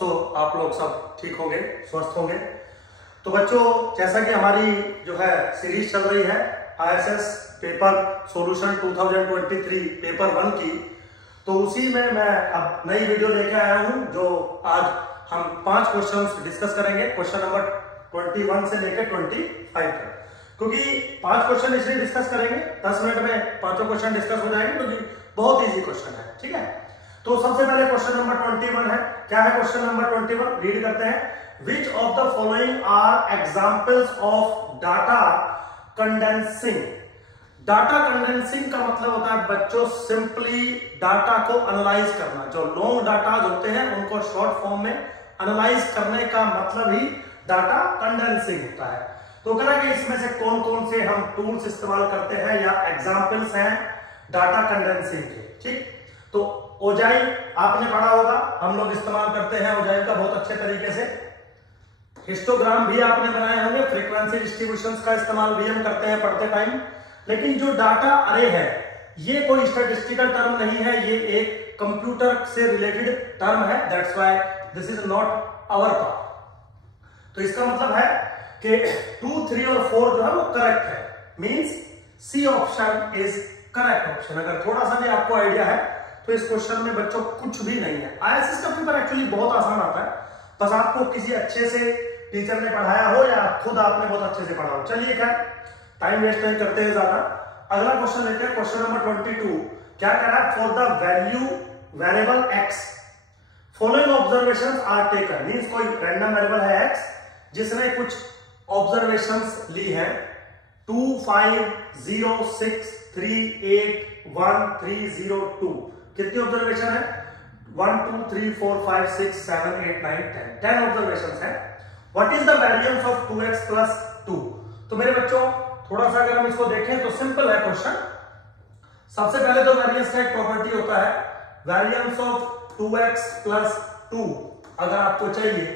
सो आप लोग सब ठीक होंगे, स्वस्थ होंगे। तो बच्चों, जैसा कि हमारी जो है सीरीज चल रही है ISS पेपर सॉल्यूशन 2023 पेपर 1 की, तो उसी में मैं अब नई वीडियो लेके आया हूं जो आज हम 5 क्वेश्चंस डिस्कस करेंगे, क्वेश्चन नंबर 21 से लेकर 25 तक। क्योंकि 5 क्वेश्चन इसलिए डिस्कस करेंगे, 10 मिनट में 5 क्वेश्चन डिस्कस हो जाएंगे, क्योंकि बहुत इजी क्वेश्चन है। ठीक है, तो सबसे पहले क्वेश्चन नंबर 21 है। क्या है क्वेश्चन नंबर 21? रीड करते हैं। Which of the following are examples of data condensing? Data condensing का मतलब होता है बच्चों सिंपली डाटा को एनालाइज करना। जो लॉन्ग डाटा होते हैं उनको शॉर्ट फॉर्म में एनालाइज करने का मतलब ही डाटा कंडेंसिंग होता है। तो करेंगे इसमें से कौन कौन से हम टूल्स इस्तेमाल करते हैं या एग्जाम्पल्स हैं डाटा कंडेंसिंग के। ठीक, तो ओजाई आपने पढ़ा होगा, हम लोग इस्तेमाल करते हैं ओजाई का बहुत अच्छे तरीके से। हिस्टोग्राम भी आपने बनाए होंगे, फ्रीक्वेंसी डिस्ट्रीब्यूशंस का इस्तेमाल भी हम करते हैं पढ़ते टाइम। लेकिन जो डाटा अरे है ये कोई स्टैटिस्टिकल टर्म नहीं है, ये एक कंप्यूटर से रिलेटेड टर्म है। That's why this is not our part. तो इसका मतलब है कि 2, 3 और 4 जो है वो करेक्ट है, means C option is correct option. अगर थोड़ा सा भी आपको आइडिया है तो इस क्वेश्चन में बच्चों कुछ भी नहीं है। ISS का पेपर एक्चुअली बहुत आसान आता है, बस आपको किसी अच्छे से टीचर ने पढ़ाया हो या खुद आपने बहुत अच्छे से पढ़ा हो। चलिए, क्या टाइम वेस्ट नहीं करते हैं ज्यादा, अगला क्वेश्चन लेते हैं। क्वेश्चन नंबर 22 क्या कह रहा है? For the value variable x following observations are taken. Means कोई रैंडम वेरिएबल है x जिसने कुछ ऑब्जर्वेशंस ली है 2, 5, 0, 6, 3, 8, 1, 3, 0, 2। कितनी ऑब्जर्वेशन है? 1, 2, 3, 4, 5, 6, 7, 8, 9, 10 ऑब्जर्वेशन है। What is the variance of 2x plus 2? तो मेरे बच्चों थोड़ा सा अगर हम इसको देखें तो सिंपल है क्वेश्चन। सबसे पहले तो वेरिएंस का एक प्रॉपर्टी होता है, वेरिएंस ऑफ 2x प्लस 2 अगर आपको चाहिए,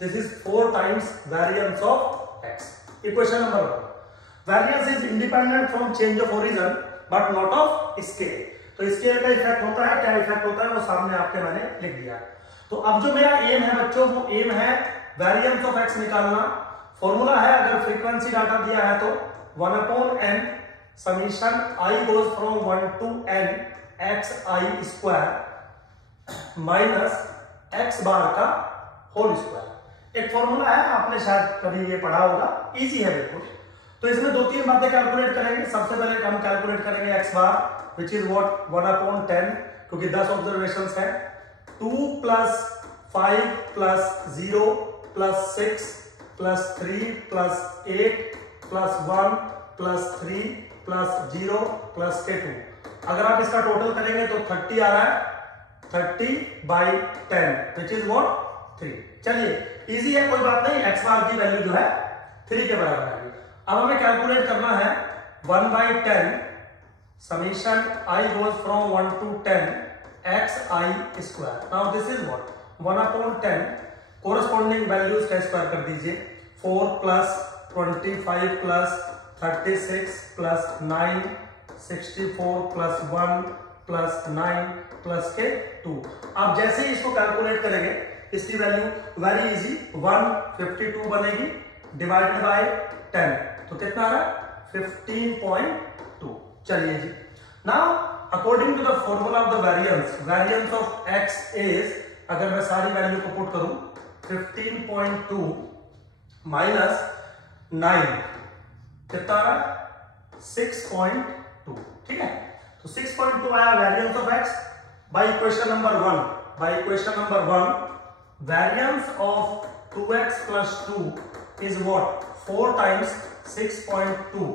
this is 4 times variance of x। Equation number 1। Variance is independent from change of origin but not of scale. तो स्केल का इफेक्ट होता है, क्या इफेक्ट होता है वो सामने आपके मैंने लिख दिया। तो अब जो मेरा एम है बच्चों, वो एम है वेरिएंस ऑफ x निकालना। फॉर्मूला है, अगर फ्रीक्वेंसी डाटा दिया है तो 1/n summation i goes from 1 to n xi square minus x बार का होल स्क्वायर। एक फॉर्मूला है, आपने शायद कभी ये पढ़ा होगा, इजी है बिल्कुल। तो इसमें 2-3 बातें कैलकुलेट करेंगे। सबसे पहले हम कैलकुलेट करेंगे x bar which is what 1/10, क्योंकि 10 ऑब्जर्वेशन है। 2 plus 5 plus 0 plus 6 plus 3 plus 8 plus 1 plus 3 plus 0 plus के 2। अगर आप इसका टोटल करेंगे तो 30 आ रहा है, 30/10 विच इज व्हाट 3। चलिए इजी है, कोई बात नहीं। x बार की वैल्यू जो है 3 के बराबर आएगी। अब हमें कैलकुलेट करना है 1/10 summation i goes from 1 to 10 xi square. Now this is what 1/10, corresponding values का स्क्वायर कर दीजिए। 4 plus 25 plus 36 plus 9 64 plus 1 plus 9 plus के 2। अब जैसे ही इसको कैलकुलेट करेंगे इसकी वैल्यू वेरी इजी 152 बनेगी डिवाइडेड बाय 10, तो कितना आ रहा है 15.2। चलिए जी, now according to the formula of the variance of x is, अगर मैं सारी वैल्यू को पुट करूं 15.2 माइनस 9 कितना आ रहा है 6.2। ठीक है, तो 6.2 आया variance of x। By equation number 1 variance of 2x plus 2 is what 4 times 6.2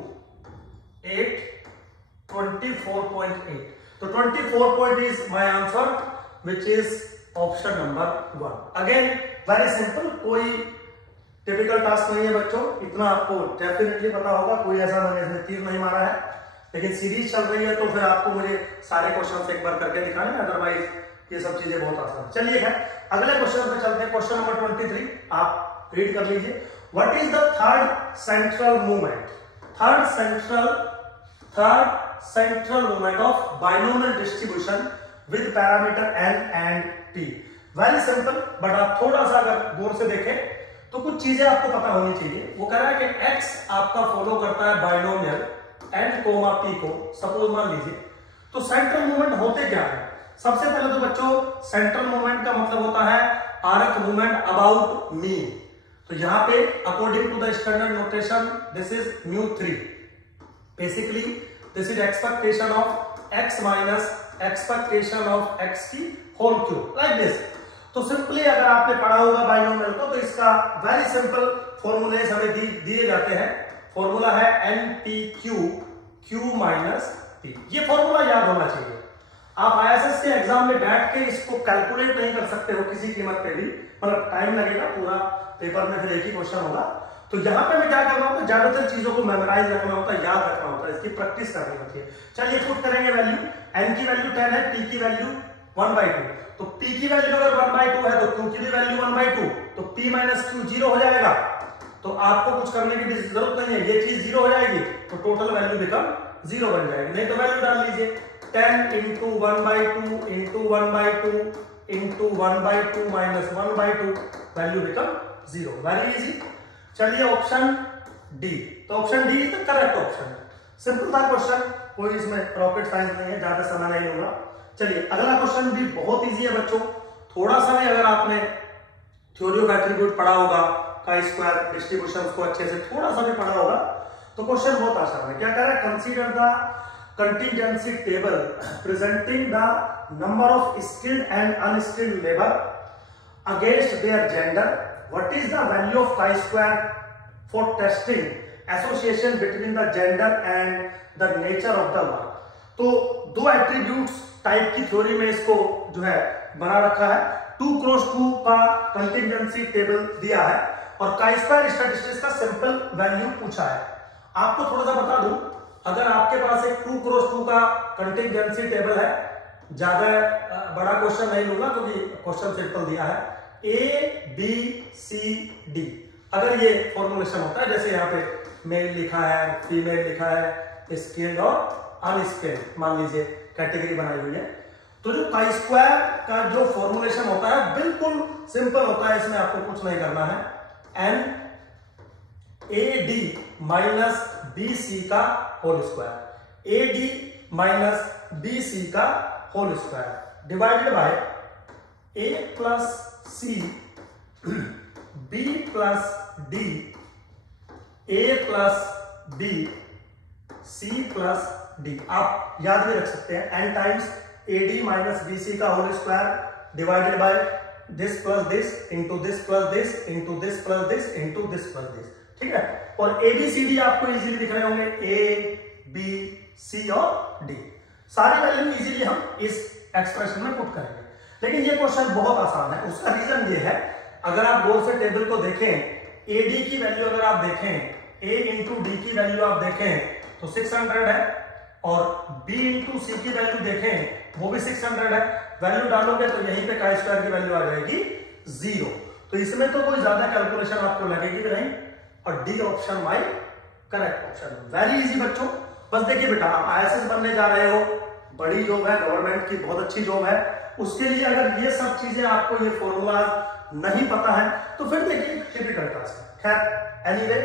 8 24.8। तो 24 is my answer which is option number 1। Again very simple, कोई टिपिकल टास्क नहीं है बच्चों, इतना आपको डेफिनेटली पता होगा। कोई ऐसा मैंने इसमें तीर नहीं मारा है, लेकिन सीरीज चल रही है तो फिर आपको मुझे सारे क्वेश्चन एक बार करके दिखाने, अदरवाइज ये सब चीजें बहुत आसान। चलिए है, अगले क्वेश्चन पे चलते हैं। क्वेश्चन नंबर 23 आप रीड कर लीजिए। What is the third central movement? Third central movement of binomial distribution with parameter n and p। Very simple, but आप थोड़ा सा अगर गौर से देखें तो कुछ चीजें आपको पता होनी चाहिए। वो कह रहा है कि x आपका फॉलो करता है बाइनोमियल n, p को, सपोज मान लीजिए। तो सेंट्रल मूवमेंट होते क्या है? सबसे पहले तो बच्चों सेंट्रल मूवमेंट का मतलब होता है आर्क मूवमेंट अबाउट मीन। तो यहाँ पे according to the standard notation this is μ3, basically this is expectation of x minus expectation of x की होल क्यूब, लाइक दिस। तो सिंपली अगर आपने पढ़ा होगा बाइनोमियल को, तो इसका वेरी सिंपल फॉर्मूले हमें दिए जाते हैं। फॉर्मूला है NPQ Q माइनस P। ये फॉर्मूला याद होना चाहिए। आप ISS के एग्जाम में बैठ के इसको कैलकुलेट नहीं कर सकते हो किसी कीमत पे भी, मतलब टाइम लगेगा, पूरा पेपर में फिर एक ही क्वेश्चन होगा। तो यहाँ पे मैं क्या करना होता है, ज्यादातर चीजों को मेमोराइज रखना होता है, याद रखना होता है, इसकी प्रैक्टिस करनी होती है। चलिए पुट करेंगे वैल्यू। n की वैल्यू 10 है, p की वैल्यू 1/2। तो p की वैल्यू अगर 1/2 है तो q की भी वैल्यू 1/2, तो p माइनस q 0 हो जाएगा। तो आपको कुछ करने की भी जरूरत नहीं है, ये चीज 0 हो जाएगी तो टोटल वैल्यू बिकम 0 बन जाएगी। नहीं तो वैल्यू डाल लीजिए 10 into 1/2 into 1/2 into 1/2 minus 1/2, value become 0। Very easy. चलिए ऑप्शन डी। तो option D is the correct option. Simple था क्वेश्चन, कोई इसमें रॉकेट साइंस नहीं है, ज्यादा समय नहीं लूंगा। चलिए अगला क्वेश्चन भी बहुत इजी है बच्चों। थोड़ा सा भी अगर आपने थ्योरी ऑफ एट्रीब्यूट पढ़ा होगा, काई स्क्वायर डिस्ट्रीब्यूशन को अच्छे से थोड़ा सा भी पढ़ा होगा, तो क्वेश्चन बहुत आसान है। क्या कह रहा है? Consider the contingency table presenting the number of skilled and unskilled labour against their gender. What is the value of chi square for testing association between the gender and the nature of the work. तो दो attributes type की theory में इसको जो है बना रखा है। 2x2 का कंटीजेंसी टेबल दिया है और काई स्क्वायर स्टैटिस्टिक्स का सिंपल वैल्यू पूछा है। आपको थोड़ा सा बता दूं, अगर आपके पास एक 2x2 का कंटीजेंसी टेबल है, ज्यादा बड़ा क्वेश्चन नहीं लूंगा क्योंकि क्वेश्चन सिंपल दिया है, A B C D, अगर ये फॉर्मुलेशन होता है, जैसे यहाँ पे मेल लिखा है, फीमेल लिखा है, स्किल्ड और अनस्किल्ड मान लीजिए कैटेगरी बनाई हुई है, तो जो काई स्क्वायर का जो फॉर्मुलेशन होता है बिल्कुल सिंपल होता है। इसमें आपको कुछ नहीं करना है, n a d minus b c का whole square, a d minus b c का whole square divided by a plus c b plus d a plus b c plus d. आप याद भी रख सकते हैं, n times a d minus b c का whole square divided by this plus this into this plus this into this plus this into this plus this, ठीक है। और ए बी सी डी आपको इजीली दिख रहे होंगे, A B C और D, सारी वैल्यू इजीली हम इस एक्सप्रेशन में पुट करेंगे। लेकिन ये क्वेश्चन बहुत आसान है, उसका रीजन ये है, अगर आप गौर से टेबल को देखें, ए डी की वैल्यू अगर आप देखें, ए इंटू डी की वैल्यू आप देखें तो 600 है, और b इंटू सी की वैल्यू देखें वो भी 600 है। वैल्यू डालोगे तो यहीं पे काई स्क्वायर की वैल्यू आ जाएगी 0। तो इसमें तो कोई ज्यादा कैलकुलेशन आपको लगेगी भी नहीं, और D option my correct option. Very easy बच्चों, बस देखिए बेटा, आप ISS बनने जा रहे हो, बड़ी जॉब है, गवर्नमेंट की बहुत अच्छी जॉब है, उसके लिए अगर ये सब चीजें आपको, ये फॉर्मूला नहीं पता है तो फिर देखिए टिपिकल टास्क है। खैर एनीवे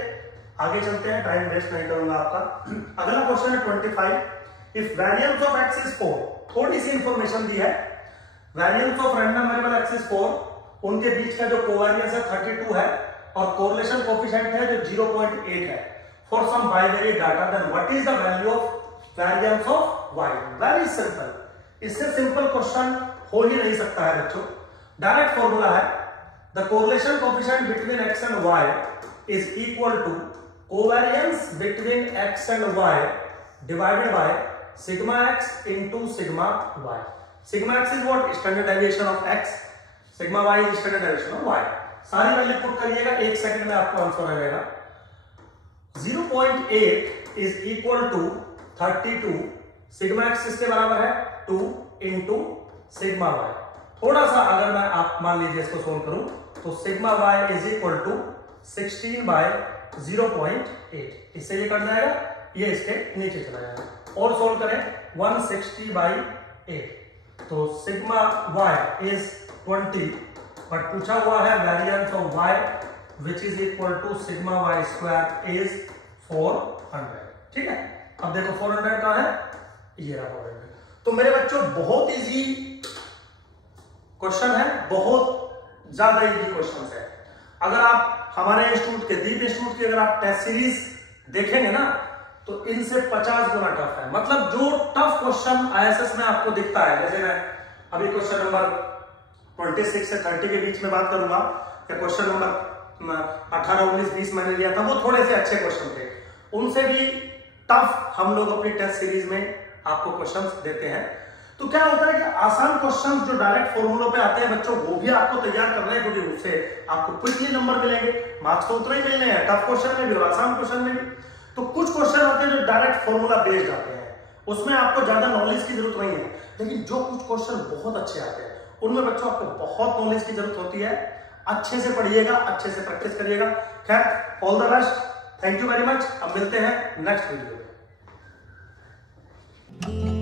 आगे चलते हैं, टाइम वेस्ट नहीं करूंगा आपका। अगला क्वेश्चन है 25। If variance of x is 4, थोड़ी सी इंफॉर्मेशन दी है, variance of random variable x is 4, उनके बीच का जो कोवेरियंस है 32 है और कोरिलेशन कोएफिशिएंट है जो 0.8 है for some binary data, then what is the value of variance of Y. Very simple, इससे सिंपल क्वेश्चन हो ही नहीं सकता है बच्चों। डायरेक्ट फॉर्मूला है, the correlation coefficient between X and Y is equal to covariance between x and y divided by sigma x into sigma y. Sigma x is what? Standard deviation of x. Sigma y is standard deviation of y. सारी value put करिएगा, 1 second में आपको answer आ जाएगा। 0.8 is equal to 32, sigma x इसके बराबर है 2 into sigma y। थोड़ा सा अगर मैं आप मान लीजिए इसको सोल्व करूं तो sigma y is equal to 16 by 0.8, इससे ये कट जाएगा, ये इसके नीचे चला जाएगा। और सोल्व करें 160 by 8, तो सिग्मा y इज 20, बट पूछा हुआ है variance of y which is equal to sigma Y square is 400। ठीक है, अब देखो 400 कहां है, ये रहा 400। तो मेरे बच्चों बहुत इजी क्वेश्चन है, बहुत ज्यादा इजी क्वेश्चन है। अगर आप हमारे इंस्टीट्यूट के दीप इंस्टीट्यूट की अगर आप टेस्ट सीरीज देखेंगे ना तो इनसे 50 गुना टफ है। मतलब जो टफ क्वेश्चन आईएएस में आपको दिखता है, जैसे मैं अभी क्वेश्चन नंबर 26 से 30 के बीच में बात करूंगा, या क्वेश्चन नंबर 18, 19, 20 मैंने लिया था, वो थोड़े से अच्छे क्वेश्चन थे, उनसे भी टफ हम लोग अपनी टेस्ट सीरीज में आपको क्वेश्चंस देते हैं। तो क्या होता है कि आसान क्वेश्चंस जो डायरेक्ट फॉर्मूलों पे आते हैं बच्चों, वो भी आपको तैयार करना है, क्योंकि उससे आपको क्विकली नंबर मिलेंगे। मार्क्स तो उतने ही मिलने हैं टफ क्वेश्चन में भी और आसान क्वेश्चन में भी। तो कुछ क्वेश्चन होते हैं जो डायरेक्ट फॉर्मूला बेस्ड आते हैं, उसमें आपको ज्यादा नॉलेज की जरूरत नहीं है, लेकिन जो कुछ क्वेश्चन बहुत अच्छे आते हैं उनमें बच्चों आपको बहुत नॉलेज की जरूरत होती है। अच्छे से पढ़िएगा, अच्छे से प्रैक्टिस करिएगा। खैर, all the best, thank you very much. अब मिलते हैं नेक्स्ट वीडियो में।